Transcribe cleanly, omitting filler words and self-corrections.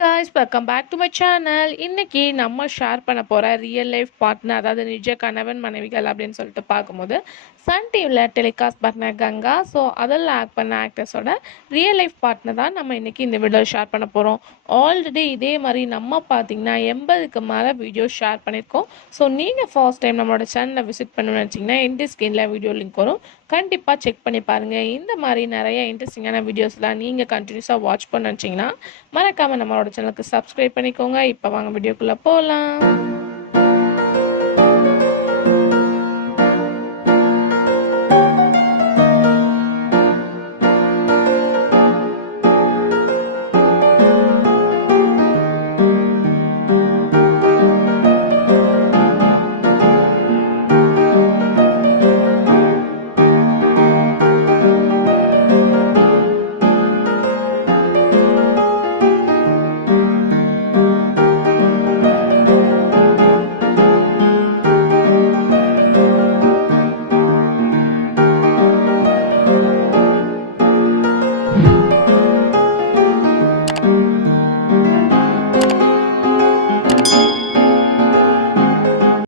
guys, welcome back to my channel. இன்னைக்கு நம்ம share பண்ண போற ரியல் லைஃப் பார்ட்னர், அதாவது நிஜ கணவன் மனைவிகள் அப்படின்னு சொல்லிட்டு பார்க்கும்போது சன் டிவியில் டெலிகாஸ்ட் பண்ண கங்கா. ஸோ அதில் ஆக்ட் பண்ண ஆக்டர்ஸோட ரியல் லைஃப் பார்ட்னர் தான் நம்ம இன்னைக்கு இந்த வீடியோ ஷேர் பண்ண போகிறோம். ஆல்ரெடி இதே மாதிரி நம்ம பார்த்தீங்கன்னா 80க்கு மேலே வீடியோ ஷேர் பண்ணியிருக்கோம். ஸோ நீங்கள் ஃபர்ஸ்ட் டைம் நம்மளோட சேனலை விசிட் பண்ணணும்னு நினச்சிங்கன்னா எந்த ஸ்க்ரீனில் வீடியோ லிங்க் வரும், கண்டிப்பாக செக் பண்ணி பாருங்கள். இந்த மாதிரி நிறைய இன்ட்ரெஸ்டிங்கான வீடியோஸ்லாம் நீங்கள் கண்டினியூஸாக வாட்ச் பண்ண நினச்சிங்கன்னா மறக்காமல் நம்மளோட சேனலுக்கு சப்ஸ்கிரைப் பண்ணிக்கோங்க. இப்போ வாங்க வீடியோக்குள்ளே போகலாம்.